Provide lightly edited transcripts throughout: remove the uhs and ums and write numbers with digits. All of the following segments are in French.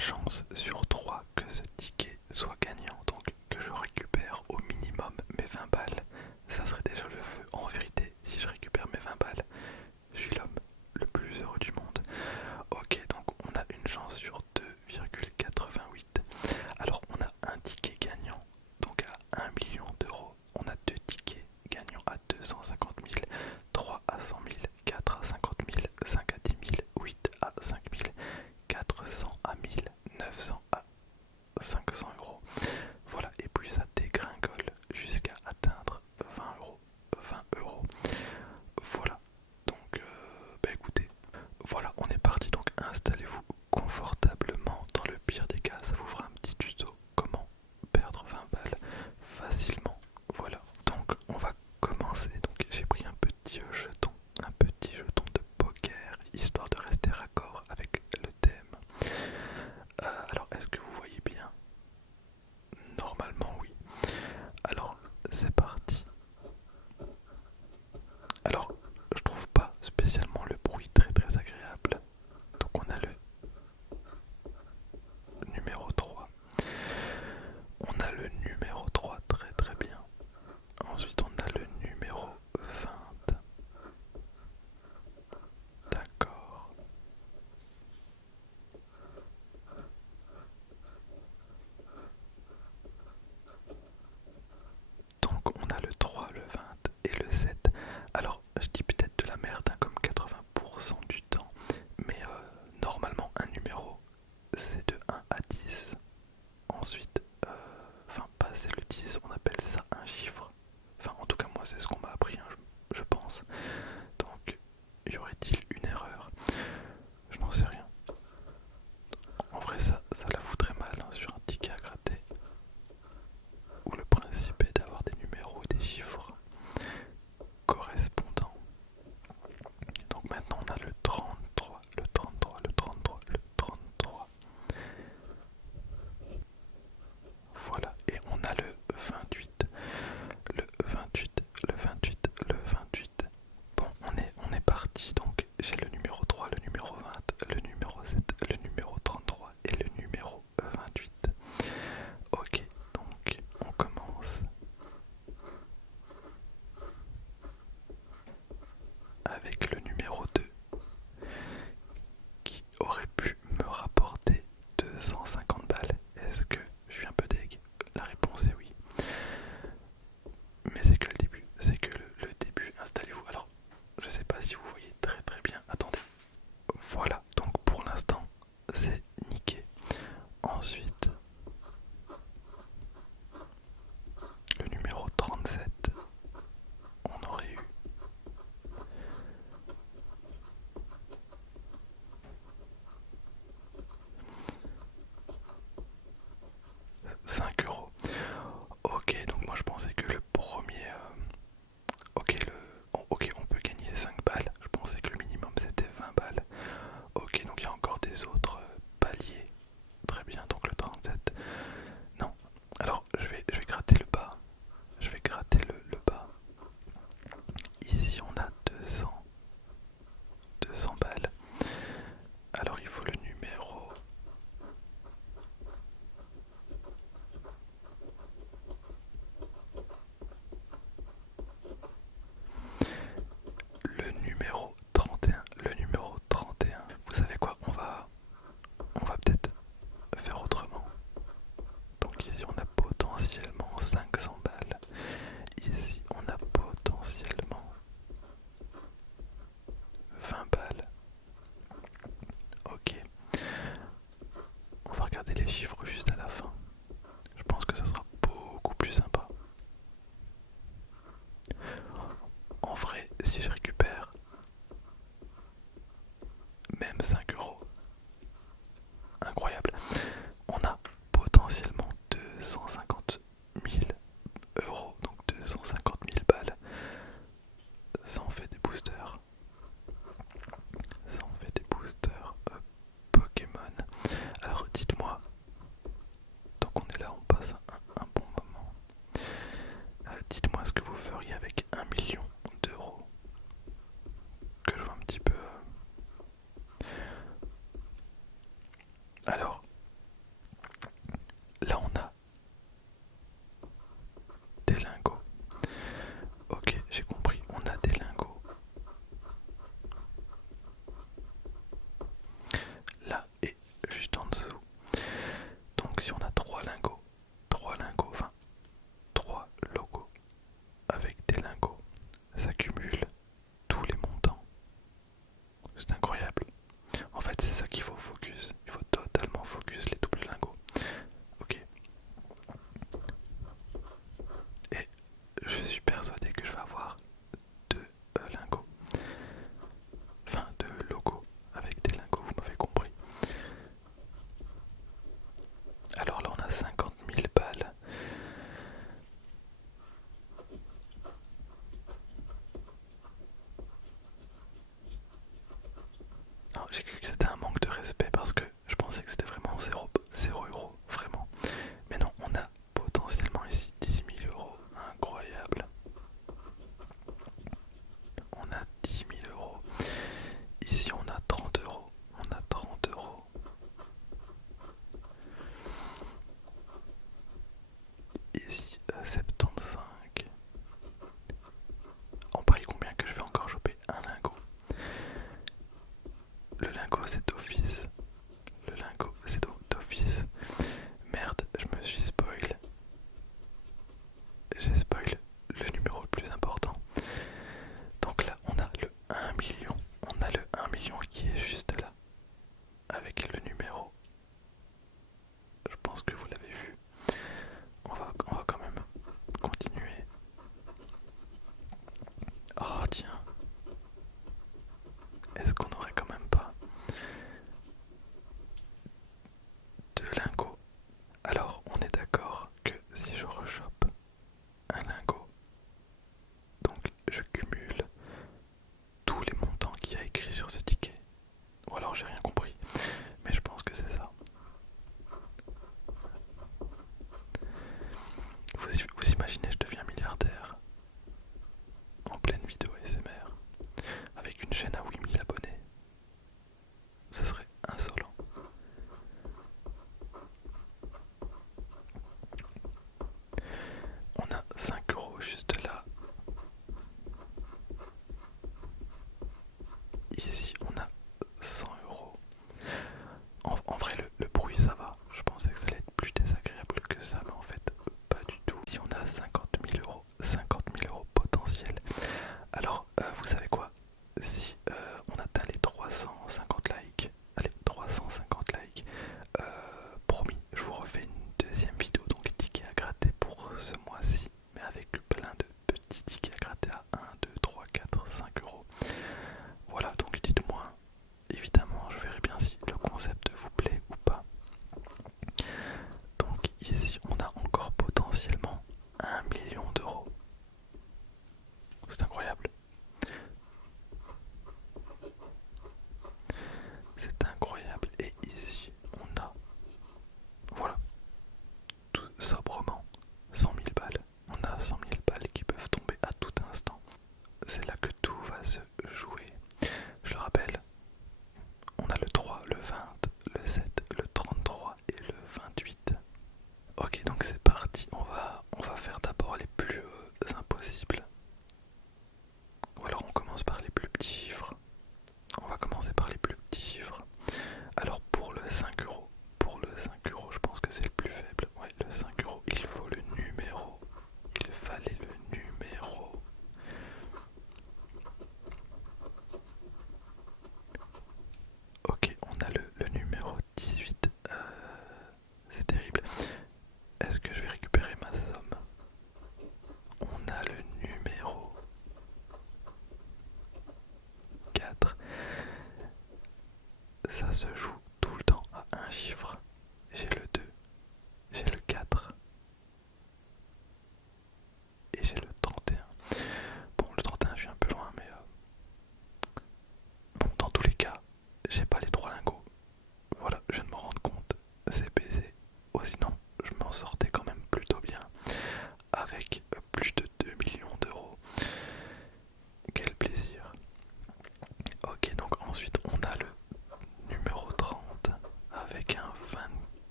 chance sur 3 que ce ticket soit gagnant, donc que je récupère au minimum mes 20 balles. Ça serait déjà le feu. En vérité, si je récupère mes 20 balles, je suis l'homme le plus heureux du monde. Ok, donc on a une chance sur 2,88. Alors on a un ticket gagnant, donc à 1 million d'euros. On a deux tickets gagnants à 250 000, 3 à 100 000, 4 à 50 000, 5 à 10 000, 8 à 5 000, 400 à 1000, 900 à 500 euros. Voilà, et puis ça dégringole jusqu'à atteindre 20 euros. 20 euros. Voilà, donc bah écoutez, voilà, on est parti. Donc installez-vous confortablement. Dans le pire des cas, ça vous fera un petit tuto comment perdre 20 balles facilement. Voilà, donc on va commencer. Donc j'ai pris un petit jeton de poker, histoire de rester raccord avec le thème. Alors est-ce que vous voyez bien? Normalement oui. Alors c'est parti. Alors je trouve pas spécialement le bruit très très agréable. Donc on a le numéro 3. On a le numéro 3 très très bien. Ensuite on a le numéro 20. D'accord. Donc on a le 3, le 20 et le 7. Alors je dis peut-être de la merde hein, comme 80% du temps. Mais normalement un numéro c'est de 1 à 10. Ensuite, enfin passer le 10 on appelle ça un chiffre. Enfin en tout cas moi c'est ce qu'on m'a appris hein, je pense. Donc y aurait-il une erreur? Je n'en sais rien. En vrai ça la foutrait mal hein, sur un ticket à gratter. Où le principe est d'avoir des numéros et des chiffres correspondants. Donc maintenant on a le 33, le 33, le 33, le 33. Voilà, et on a le 28, le 28, le 28, le 28. Bon, on est parti. Donc j'ai le numéro 3, le numéro 20, le numéro 7, le numéro 33 et le numéro 28. Ok, donc on commence avec le numéro 2 qui aurait pu me rapporter 250 balles. Est-ce que je suis un peu deg? La réponse est oui. Mais c'est que le début, c'est que le début. Installez-vous. Alors, je sais pas si vous voyez très très bien. Attendez. Voilà, donc pour l'instant, c'est niqué. Ensuite, le numéro 37, on aurait eu 5 euros. Ok, donc moi je pensais que le premier. Ok, ok, on peut gagner 5 balles. Je pensais que le minimum c'était 20 balles. Ok, donc il y a encore des autres paliers. Très bien, donc le 37. Non, alors je vais gratter le bas. Je vais gratter le bas. Ici on a 200 balles. Alors il faut le numéro. Le numéro 31. Le numéro 31. Vous savez quoi? On va peut-être faire autrement. Donc ici on a potentiellement 500 balles. Ici on a potentiellement 20 balles. Ok. On va regarder les chiffres juste à la fin. Je pense que ça sera beaucoup plus sympa. En vrai, si je récupère même 5 euros, incroyable. On a potentiellement 250 000 euros, donc 250 000 balles. Ça en fait des boosters. Ça en fait des boosters Pokémon. Alors dites-moi,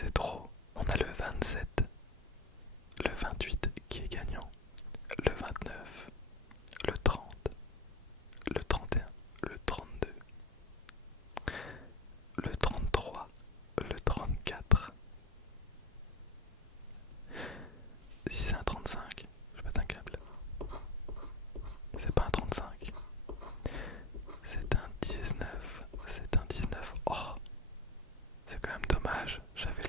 c'est trop. On a le 27, le 28 qui est gagnant, le 29, le 30, le 31, le 32, le 33, le 34. Si c'est un 35, je pète un câble. C'est pas un 35. C'est un 19. C'est un 19. Oh, c'est quand même dommage. J'avais